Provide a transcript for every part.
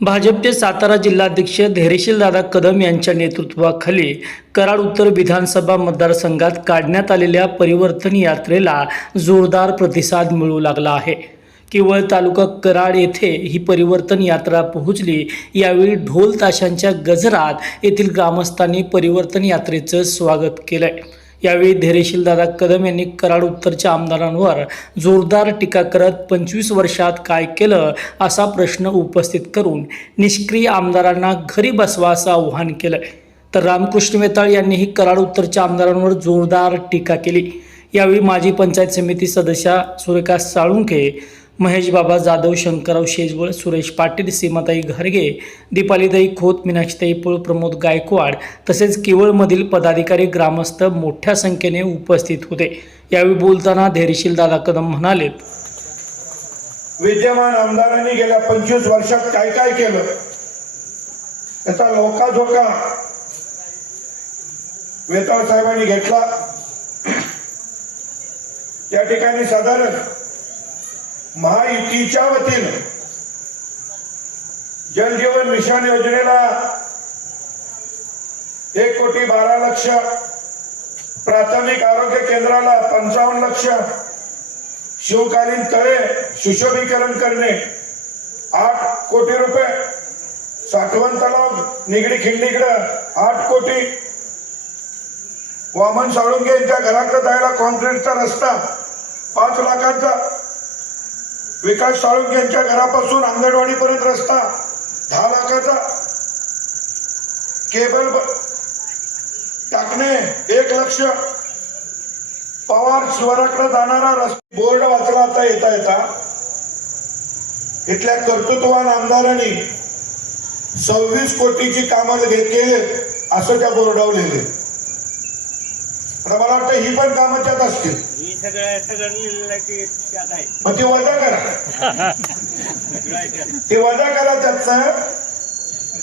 भाजपचे सातारा जिल्हाध्यक्ष धैर्यशीलदादा कदम यांच्या नेतृत्वाखाली कराड उत्तर विधानसभा मतदारसंघात काढण्यात आलेल्या परिवर्तन यात्रेला जोरदार प्रतिसाद मिळू लागला आहे. केवळ तालुका कराड येथे ही परिवर्तन यात्रा पोहोचली यावेळी ढोल ताशांच्या गजरात येथील ग्रामस्थांनी परिवर्तन यात्रेचं स्वागत केलं आहे यावेळी धैर्यशील दादा कदम यांनी कराड उत्तरच्या आमदारांवर जोरदार टीका करत पंचवीस वर्षात काय केलं असा प्रश्न उपस्थित करून निष्क्रिय आमदारांना घरी बसवा असं आव्हान केलं. तर रामकृष्ण वेताळ यांनीही कराड उत्तरच्या आमदारांवर जोरदार टीका केली. यावेळी माजी पंचायत समिती सदस्या सुरेखा साळुंखे महेश बाबा जाधव शंकरराव शेजवळ सुरेश पाटील सीमाताई घरगे दीपालीताई खोत मीनाक्षीताई पोळ प्रमोद गायकवाड तसेच केवळमधील पदाधिकारी ग्रामस्थ मोठ्या संख्येने उपस्थित होते. यावेळी बोलताना धैर्यशील दादा कदम म्हणाले विद्यमान आमदारांनी गेल्या पंचवीस वर्षात काय काय केलं? त्याचा लोकाधोका वेताळ साहेबांनी घेतला. या ठिकाणी साधारण महायुतीच्या वतीनं जलजीवन मिशन योजनेला एक कोटी बारा लक्ष प्राथमिक आरोग्य केंद्राला पंचावन्न लक्ष शिवकालीन तळे सुशोभीकरण करणे आठ कोटी रुपये साठवण तलाव निगडी खिंडीकडं आठ कोटी वामन साळुंगे यांच्या घराकडे जायला कॉन्क्रीटचा रस्ता पाच लाखांचा विकास साळुंगे यांच्या घरापासून अंगणवाडीपर्यंत रस्ता दहा लाखाचा. केबल टाकणे एक लक्ष. पवार शिवाराकडे जाणारा रस्ता बोर्ड वाचला आता येता येता. इथल्या कर्तृत्ववान आमदारांनी सव्वीस कोटीची कामं घे- केले असं त्या बोर्डावर लिहिले आता मला वाटतं ही पण कामं त्यात असतील. ही सगळं सगळं लिहिलेलं आहे ते त्यात आहे. मग ती वजा करा. सगळं आहे त्यात. ती वजा करा त्याचं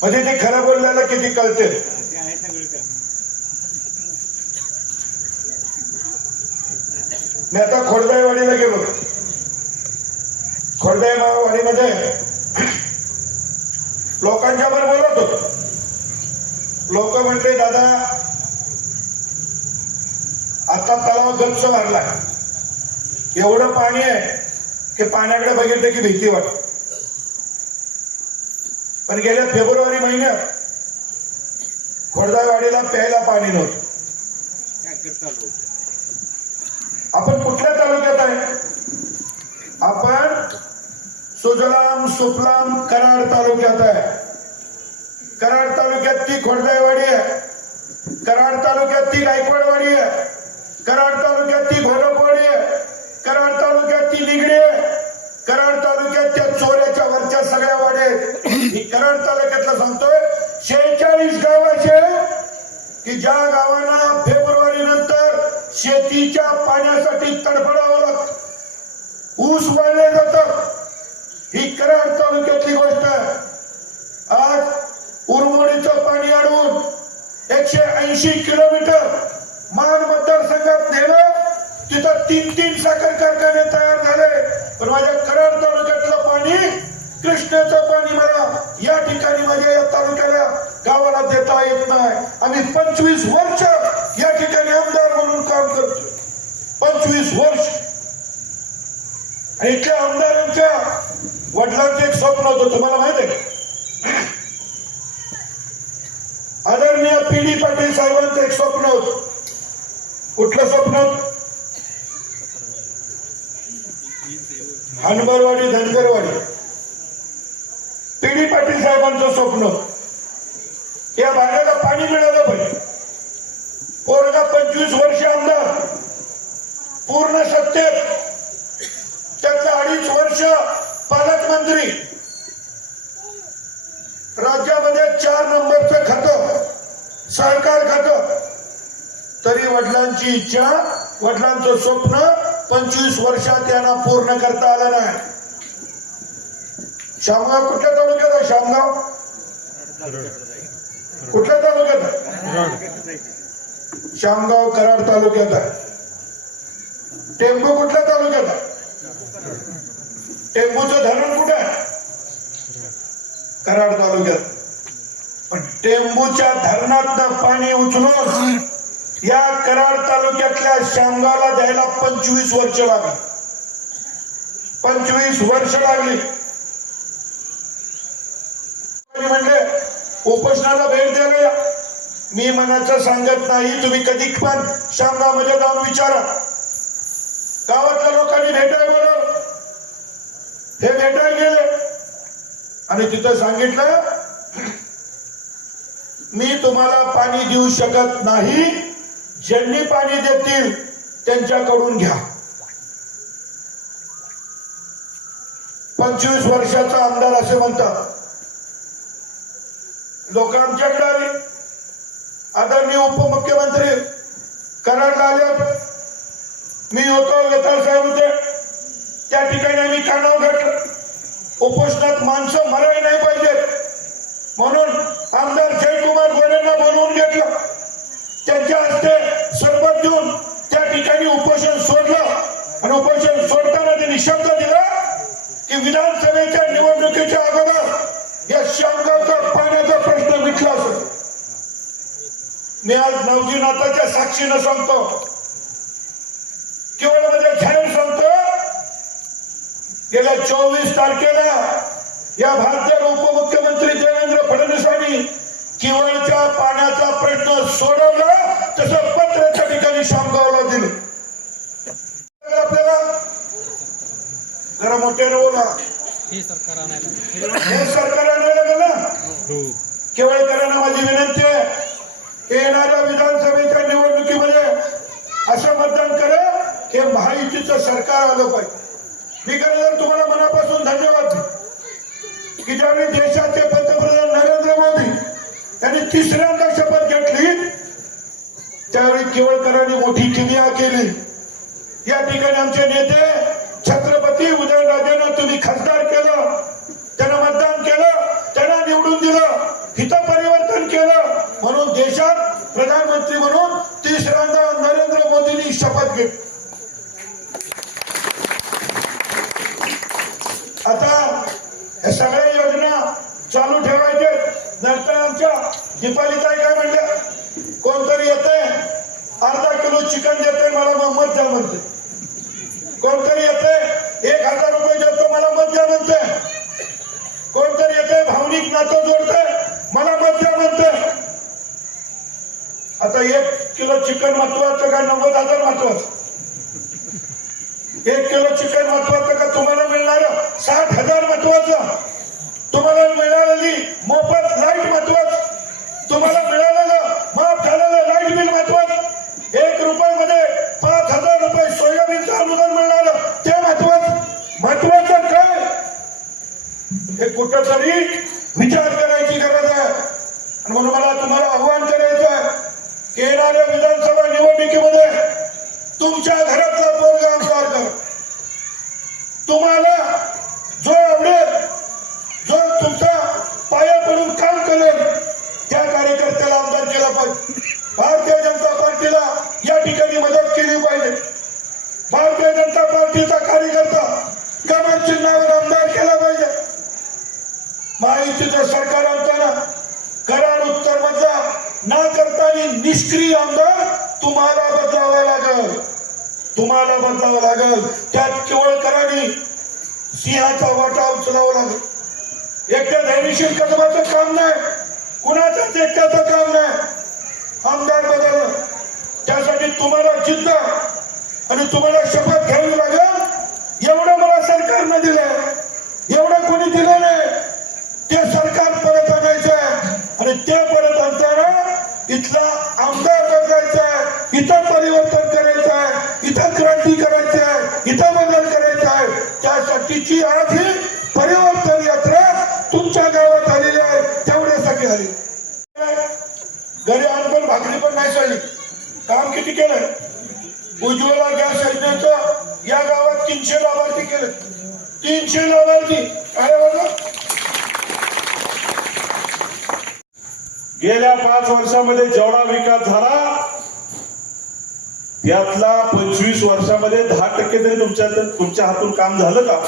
म्हणजे ते खरं बोलल्याला किती कळते ते आहे सगळं त्यात. मी आता खोडदाईवाडीला गेलो. खोडदाई वाडीमध्ये लोकांच्या बरोबर बोलत होतो. लोक म्हणले दादा आता तलाव गच्च भरला एवढं पाणी आहे की पाण्याकडे बघितलं की भीती वाट पण गेल्या फेब्रुवारी महिन्यात खोडदावाडीला प्यायला पाणी नव्हतं. आपण कुठल्या तालुक्यात आहे? आपण सुजलाम सुफलाम कराड तालुक्यात आहे. कराड तालुक्यात ती खोडदायवाडी आहे. कराड तालुक्यात ती गायकवाडवाडी आहे. कराड तालुक्यात ती घोडपवाडी कराड तालुक्यात ती निगडे कराड तालुक्यात त्या चोऱ्याच्या वरच्या सगळ्या वाड्या कराड तालुक्यातला सांगतोय शेहेचाळीस गाव असे की ज्या गावांना फेब्रुवारी नंतर शेतीच्या पाण्यासाठी तडफडावं लागतं. ऊस वाढले जातं. ही कराड तालुक्यातली गोष्ट आहे. आज उरमोडीचं पाणी अडवून एकशे ऐंशी किलोमीटर नेलं तिथं तीन तीन साखर कारखाने तयार झाले. पण माझ्या कराड तालुक्यातलं पाणी कृष्णेचं पाणी मला या ठिकाणी माझ्या या तालुक्याला गावाला देता येत नाही. आम्ही पंचवीस वर्ष या ठिकाणी आमदार म्हणून काम करतो पंचवीस वर्ष. आणि इथल्या आमदारांच्या वडिलांचं एक स्वप्न होतं तुम्हाला माहीत आहे आदरणीय पी डी पाटील साहेबांचं एक स्वप्न होतं. कुठलं स्वप्न? हनबरवाडी धनगरवाडी. पी पाटील साहेबांचं स्वप्न. या भागाला पाणी मिळालं पाहिजे. पोरगा पंचवीस वर्ष आमदार. पूर्ण सत्तेत. त्यातलं अडीच वर्ष पालकमंत्री. राज्यामध्ये चार नंबरचं खातं सहकार खातं. तरी वडिलांची इच्छा वडिलांचं स्वप्न पंचवीस वर्षात यांना पूर्ण करता आलं नाही. शामगाव कुठल्या तालुक्यात आहे शामगाव? कुठल्या तालुक्यात आहे? शामगाव कराड तालुक्यात आहे. टेंबू कुठल्या तालुक्यात आहे? टेंबूचं धरण कुठे आहे? कराड तालुक्यात. पण टेंबूच्या धरणात पाणी उचलून या कराड तालुक्यातल्या शामगावला द्यायला पंचवीस वर्ष लागली. पंचवीस वर्ष लागली. आणि म्हणले उपोषणाला भेट द्यायला या. मी मनाचं सांगत नाही तुम्ही कधी पण शामगावमध्ये जाऊन विचारा. गावातल्या लोकांनी भेटाय बोलव हे भेटायला गेले. आणि तिथं सांगितलं मी तुम्हाला पाणी देऊ शकत नाही. ज्यांनी पाणी देतील त्यांच्याकडून घ्या. पंचवीस वर्षाचा आमदार असे म्हणतात. लोक आमच्याकडे आले. आदरणीय उपमुख्यमंत्री कराड आले मी होतो वेताळ साहेब होते. त्या ठिकाणी आम्ही कानाव घातलं. उपोषणात माणसं मराई नाही पाहिजेत. म्हणून आमदार जयकुमार गोरेंना बोलवून घेतलं. त्यांच्या हस्ते सरबत देऊन त्या ठिकाणी उपोषण सोडलं आणि उपोषण सोडताना त्यांनी शब्द दिला की विधानसभेच्या निवडणुकीच्या अगोदर या शामगावचा पाण्याचा प्रश्न मिटला असेल मी आज नवजीनाथाच्या साक्षीनं सांगतो. केवळमध्ये जाहीर सांगतो. गेल्या चोवीस तारखेला या भारतीय उपमुख्यमंत्री देवेंद्र फडणवीसांनी किवळच्या पाण्याचा प्रश्न सोडवला तसं पत्र त्या ठिकाणी शामगावला दिलं. आपल्याला जरा मोठ्याने बोला हे सरकार आणायला. गेलं केवळकरांना माझी विनंती आहे की येणाऱ्या विधानसभेच्या निवडणुकीमध्ये असं मतदान करा की महायुतीचं सरकार आलं पाहिजे. मी खरं तुम्हाला मनापासून धन्यवाद की ज्यावेळी देशाचे त्यांनी तिसऱ्यांदा शपथ घेतली. त्यावेळी केवळकरांनी मोठी किमिया केली. या ठिकाणी आमचे नेते छत्रपती उदयनराजेनं तुम्ही खासदार केलं त्यांना मतदान केलं त्यांना निवडून दिलं हित परिवर्तन केलं. म्हणून देशात प्रधानमंत्री म्हणून तिसऱ्यांदा नरेंद्र मोदींनी शपथ घेतली आता या सगळ्या योजना चालू ठेवायचे नंतर आमच्या दीपालीताई काय म्हणल्या कोणतरी येते अर्धा किलो चिकन देते मला मग मत द्या म्हणते कोणतरी येते एक हजार रुपये देतो मला मत द्या म्हणते कोणतरी येते भावनिक नातं जोडते मला मत द्या म्हणते आता एक किलो चिकन महत्वाचं का नव्वद हजार महत्वाचं? एक किलो चिकन महत्वाचं का तुम्हाला मिळणार? साठ हजार महत्वाचं. तुम्हाला मिळालेली मोफत लाइट महत्वाचं तुम्हाला मिळालेलं माफ झालेलं लाइट बिल महत्वाचं एक रुपयामध्ये पाच हजार रुपये सोयाबीनचं अनुदान मिळणार ते महत्वाचं महत्वाचं काय? हे कुठंतरी विचार करायची गरज आहे. आणि म्हणून मला तुम्हाला आव्हान करायचं आहे. की येणाऱ्या विधानसभा निवडणुकीमध्ये तुमच्या घरातला पोरगा आमदार कर. तुम्हाला जो आवडेल जो तुमचा पाया पडून काम करेल त्या कार्यकर्त्याला आमदार केला पाहिजे भारतीय जनता पार्टीला या ठिकाणी मदत केली पाहिजे भारतीय जनता पार्टीचा कार्यकर्ता कमल चिन्हावर आमदार केला पाहिजे. महायुतीचं सरकार आणताना कराड उत्तर मधला ना करताना निष्क्रिय आमदार तुम्हाला बदलावा लागल. तुम्हाला बदलावं लागल. त्यात केवळकरांनी सिंहाचा वाटा उचलावा लागल. एकट्या धैर्यशील कदमाचं काम नाही. कुणाचंच एकट्याचं काम नाही. आमदार बदलणं त्यासाठी तुम्हाला जिद्द आणि तुम्हाला शपथ घ्यावी लागेल? एवढं मला सरकारनं दिलंय. एवढं कोणी दिलं नाही. ते सरकार परत आणायचं आणि ते परत आणताना इथला आमदार बदलायचा आहे. इथं परिवर्तन करायचं आहे. इथं क्रांती करायची आहे. इथं बदल करायचा आहे. त्यासाठीची आज ही परिवर्तन यात्रा तुमच्या गावात आलेली आहे. तेवढ्यासाठी आली. घरी आण पण भाकरी पण नाही सोडली. काम किती केलं? उज्ज्वला गॅस योजनेचं या गावात तीनशे लाभार्थी केले तीनशे लाभार्थी. अरे बघा गेल्या पाच वर्षामध्ये जेवढा विकास झाला त्यातला पंचवीस वर्षामध्ये दहा टक्के तरी तुमच्या तुमच्या हातून काम झालं का?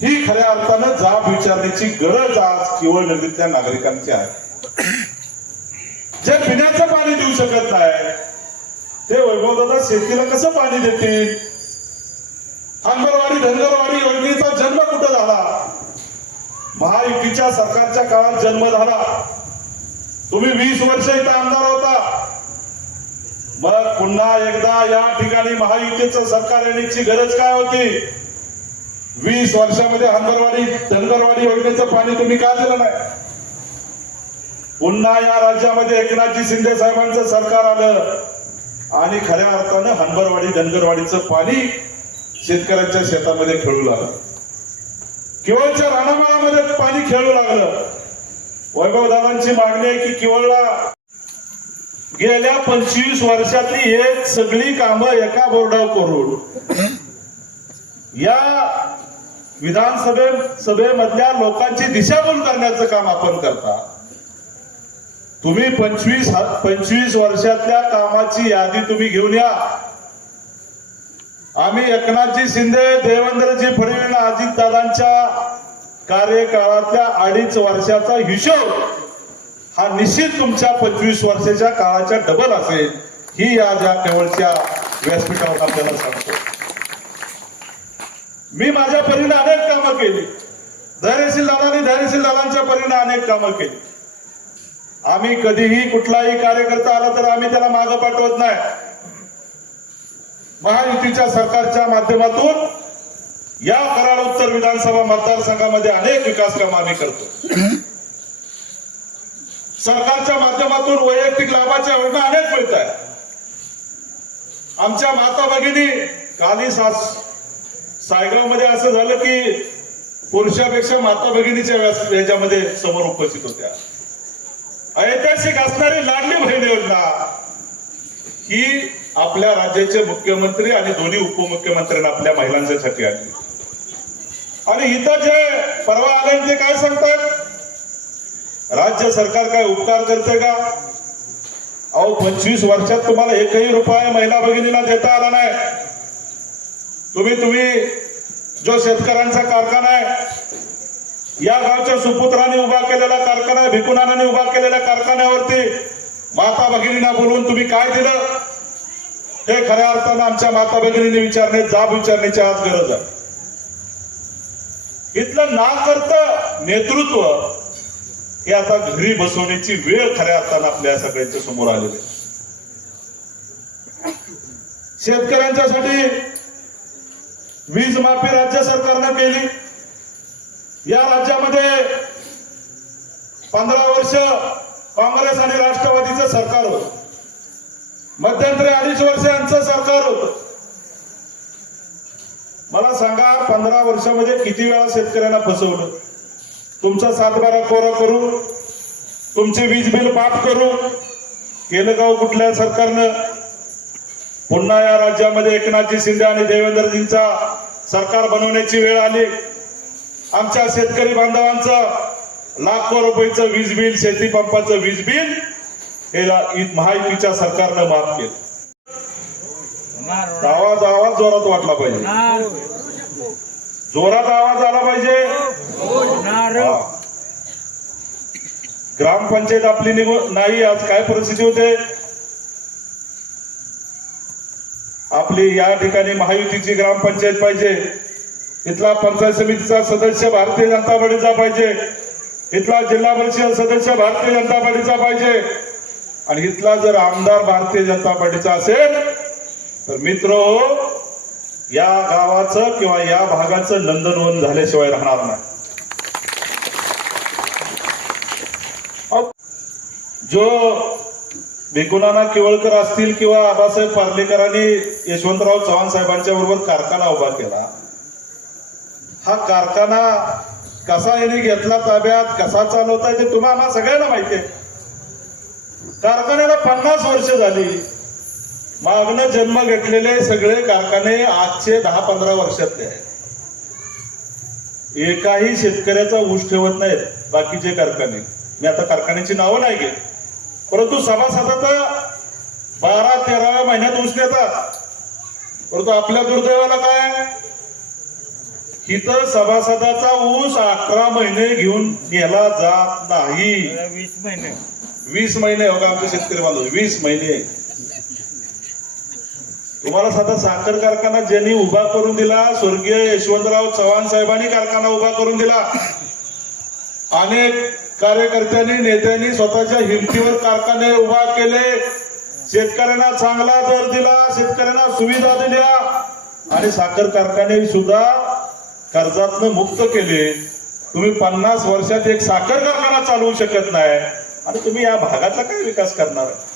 ही खऱ्या अर्थानं जाब विचारण्याची गरज आज केवळ नगरीतल्या नागरिकांची आहे. जे पिण्याचं पाणी देऊ शकत नाही ते वैभवदादा शेतीला कसं पाणी देतील? अंगणवाडी धनगरवाडी योजनेचा जन्म कुठं झाला? महायुतीच्या सरकारच्या काळात जन्म झाला. तुम्ही वीस वर्ष इथं आमदार होता. मग पुन्हा एकदा या ठिकाणी महायुतीचं सरकार येण्याची गरज काय होती? वीस वर्षामध्ये हंगरवाडी धनगरवाडी योजनेचं पाणी तुम्ही का दिलं नाही? पुन्हा या राज्यामध्ये एकनाथजी शिंदे साहेबांचं सरकार आलं. आणि खऱ्या अर्थानं हनबरवाडी धनगरवाडीचं पाणी शेतकऱ्यांच्या शेतामध्ये खेळू लागलं. केवळच्या रानामाळामध्ये पाणी खेळू लागलं. वैभवदादांची मागणी आहे की किवळला गेल्या पंचवीस वर्षातली हे सगळी कामं एका बोर्डावर करून या विधानसभे सभेमधल्या लोकांची दिशाभूल करण्याचं काम आपण करता. तुम्ही पंचवीस पंचवीस वर्षातल्या कामाची यादी तुम्ही घेऊन या. आम्ही एकनाथजी शिंदे देवेंद्रजी फडणवीस अजितदादांच्या कार्यकाळातल्या अडीच वर्षाचा हिशोब हा निश्चित तुमच्या पंचवीस वर्षाच्या काळाच्या डबल असेल. ही या ज्या केवळच्या व्यासपीठावर आपल्याला सांगतो. मी माझ्या परीने अनेक कामं केली. धैर्यशील दादांनी धैर्यशील दादांच्या परीने अनेक कामं केली. आम्ही कधीही कुठलाही कार्यकर्ता आला तर आम्ही त्याला मागं पाठवत नाही. महायुतीच्या सरकारच्या माध्यमातून या कराड उत्तर विधानसभा मतदारसंघामध्ये अनेक विकास कामं आम्ही करतो. सरकारच्या माध्यमातून वैयक्तिक लाभाच्या योजना अनेक मिळत आहेत. आमच्या माता भगिनी काली सास सायगावमध्ये असं झालं की पुरुषापेक्षा माता भगिनीच्या याच्यामध्ये समोर उपस्थित होत्या. ऐतिहासिक असणारी लाडली बहीण योजना ही आपल्या राज्याचे मुख्यमंत्री आणि दोन्ही उपमुख्यमंत्र्यांना आपल्या महिलांसाठी आली. आणि इथं जे परवा आले ते काय सांगतात? राज्य सरकार काय उपकार करते का? अहो पंचवीस वर्षात तुम्हाला एकही रुपया महिला भगिनीला देता आला नाही. तुम्ही तुम्ही जो शेतकऱ्यांचा कारखाना आहे या गावच्या सुपुत्राने उभा केलेला कारखाना आहे भिकुनाने उभा केलेल्या कारखान्यावरती माता भगिनींना बोलवून तुम्ही काय दिलं? हे खऱ्या अर्थानं आमच्या माता भगिनीने विचारणे जाब विचारण्याची आज गरज आहे. इथलं ना करत नेतृत्व हे आता घरी बसवण्याची वेळ खऱ्या अर्थानं आपल्या सगळ्यांच्या समोर आलेली आहे. शेतकऱ्यांच्यासाठी वीज माफी राज्य सरकारनं केली. या राज्यामध्ये पंधरा वर्ष काँग्रेस आणि राष्ट्रवादीचं सरकार होत. मध्यंतरी अडीच वर्ष यांचं सरकार होत. मला सांगा पंधरा वर्षामध्ये किती वेळा शेतकऱ्यांना फसवलं? तुमचा सातबारा कोरा करू तुमचे वीज बिल माफ करू केलं का कुठल्या सरकारनं? पुन्हा या राज्यामध्ये एकनाथजी शिंदे आणि देवेंद्रजींचा सरकार बनवण्याची वेळ आली. आमच्या शेतकरी बांधवांचं लाखो रुपयाचं वीज बिल शेती पंपाचं वीज बिल हे महायुतीच्या सरकारनं माफ केलं. आवाज आवाज जोरात वाटला पाहिजे. जोरात आवाज आला पाहिजे. ग्रामपंचायत आपली निघून नाही आज काय परिस्थिती होते? आपली या ठिकाणी महायुतीची ग्रामपंचायत पाहिजे. इथला पंचायत समितीचा सदस्य भारतीय जनता पार्टीचा पाहिजे. इथला जिल्हा परिषद सदस्य भारतीय जनता पार्टीचा पाहिजे. आणि इथला जर आमदार भारतीय जनता पार्टीचा असेल तर मित्र या गावाचं किंवा या भागाचं नंदनवन झाल्याशिवाय राहणार नाही. जो भिकुनाना केवळकर असतील किंवा आबासाहेब पार्लेकरांनी यशवंतराव चव्हाण साहेबांच्या बरोबर कारखाना उभा केला हा कारखाना कसा याने घेतला ताब्यात कसा चालवता ते तुम्हाला सगळ्यांना माहिती आहे. कारखान्याला पन्नास वर्ष झाली. मागणं जन्म घेतलेले सगळे कारखाने आजचे दहा पंधरा वर्षातले आहेत. एकाही शेतकऱ्याचा ऊस ठेवत नाहीत बाकीचे कारखाने. मी आता कारखान्याची नावं नाही घेत. परंतु सभासदाचा बारा तेराव्या महिन्यात ऊस नेतात. परंतु आपल्या दुर्दैवाला काय? इथं सभासदाचा ऊस अकरा महिने घेऊन गेला जात नाही. वीस महिने. वीस महिने हो का आमचे शेतकरी बांधव? वीस महिने. तुम्हाला साधा साखर कारखाना ज्यांनी उभा करून दिला स्वर्गीय यशवंतराव चव्हाण साहेबांनी कारखाना उभा करून दिला. अनेक कार्यकर्त्यांनी नेत्यांनी स्वतःच्या हिमतीवर कारखाने उभा केले. शेतकऱ्यांना चांगला दर दिला शेतकऱ्यांना सुविधा दिल्या. आणि साखर कारखाने सुद्धा कर्जातनं मुक्त केले तुम्ही पन्नास वर्षात एक साखर कारखाना चालवू शकत नाही. आणि तुम्ही या भागातला काय विकास करणार? आहे